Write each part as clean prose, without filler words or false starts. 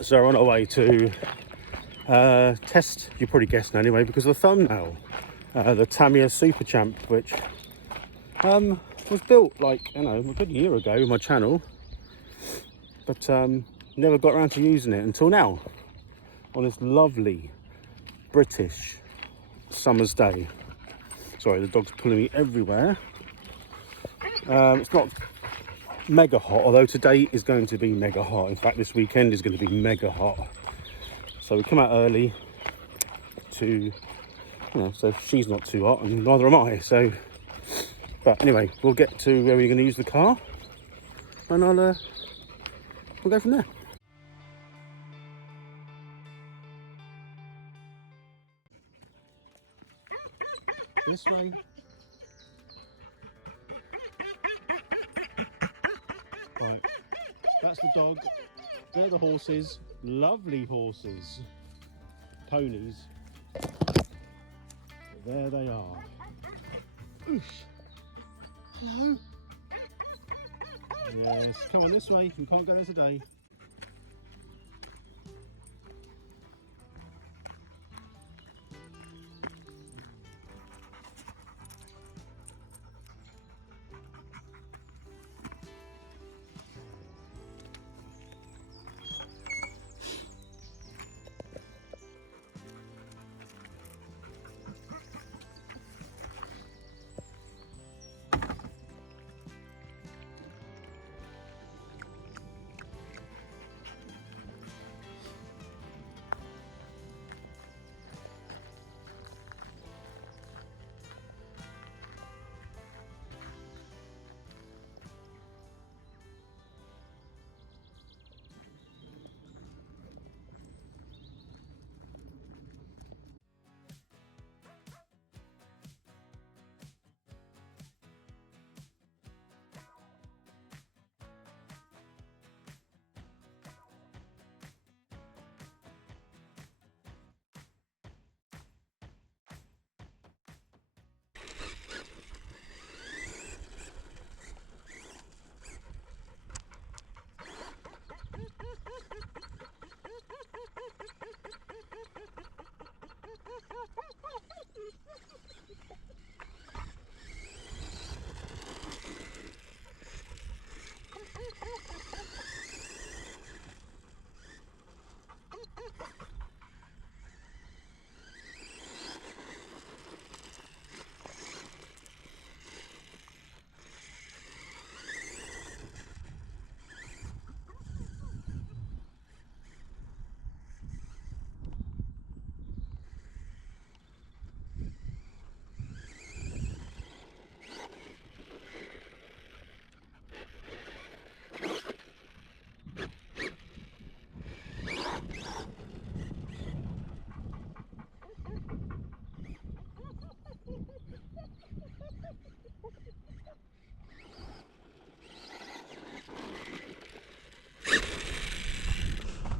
So we're on our way to test, you probably guessed anyway because of the thumbnail, the Tamiya Super Champ, which was built like, you know, a good year ago with my channel, but never got around to using it until now on this lovely British summer's day. Sorry, the dog's pulling me everywhere. It's not mega hot, although today is going to be mega hot. In fact, this weekend is going to be mega hot. So we come out early to, you know, so she's not too hot and neither am I. So, but anyway, we'll get to where we're going to use the car and we'll go from there. This way. Right, that's the dog. They're the horses. Lovely horses. Ponies. There they are. Oof. Hello. Yes, come on this way. We can't go there today.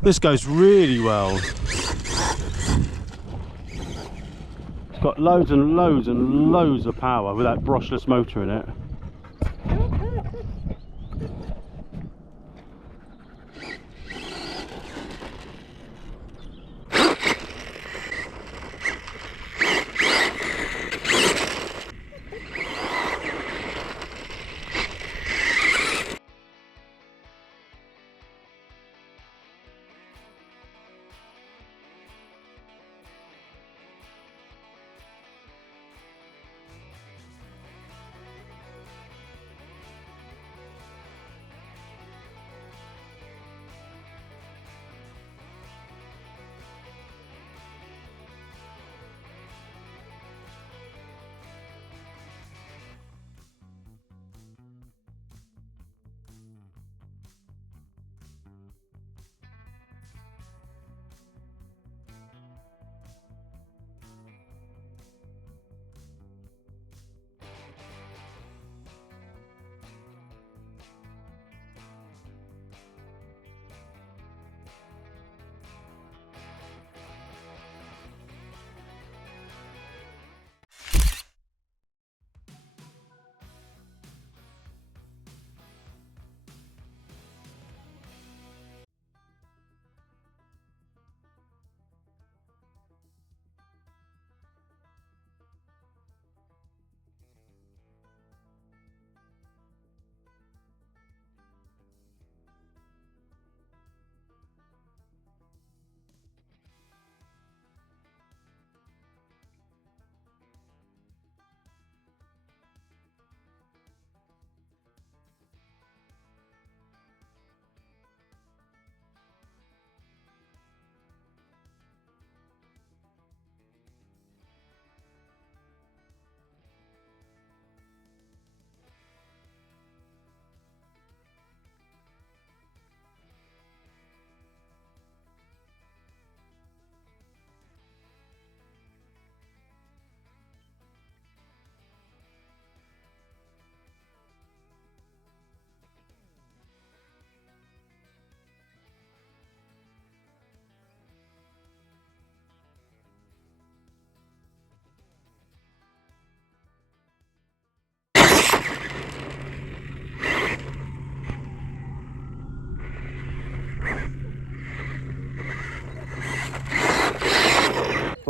This goes really well. It's got loads and loads and loads of power with that brushless motor in it.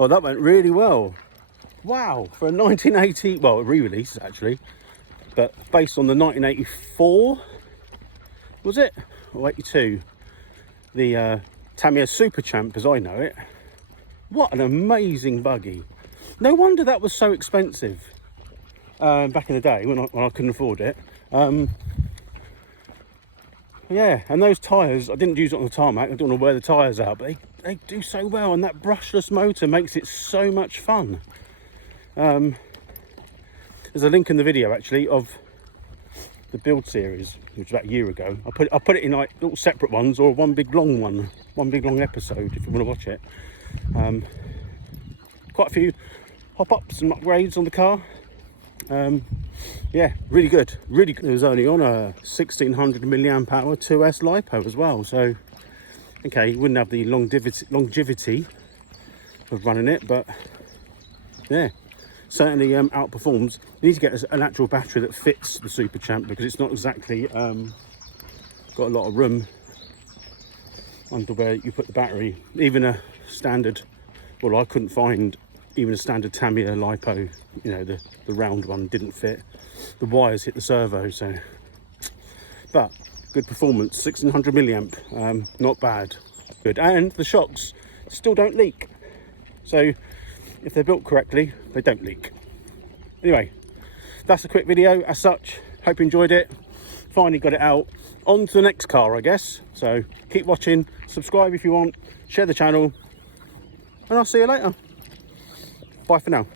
Well, that went really well. Wow, for a 1980, well, a re-release actually, but based on the 1984, was it? Or 82? The Tamiya Super Champ, as I know it. What an amazing buggy. No wonder that was so expensive back in the day when I couldn't afford it. Yeah, and those tyres, I didn't use it on the tarmac, I don't want to wear the tyres out, but they do so well, and that brushless motor makes it so much fun. There's a link in the video actually of the build series, which was about a year ago. I put it in like little separate ones, or one big long one, one big long episode if you want to watch it. Quite a few hop-ups and upgrades on the car. Yeah, really good, really good. It was only on a 1600 milliamp hour 2S LiPo as well, so okay, you wouldn't have the longevity of running it, but yeah, certainly outperforms. You need to get an actual battery that fits the Super Champ, because it's not exactly got a lot of room under where you put the battery. Even a standard, well, I couldn't find even a standard Tamiya LiPo, you know, the round one didn't fit. The wires hit the servo, so, but good performance, 1600 milliamp, not bad, good. And the shocks still don't leak, so if they're built correctly, they don't leak. Anyway, that's a quick video as such. Hope you enjoyed it. Finally got it out. On to the next car, I guess. So keep watching, subscribe if you want, share the channel, and I'll see you later. Bye for now.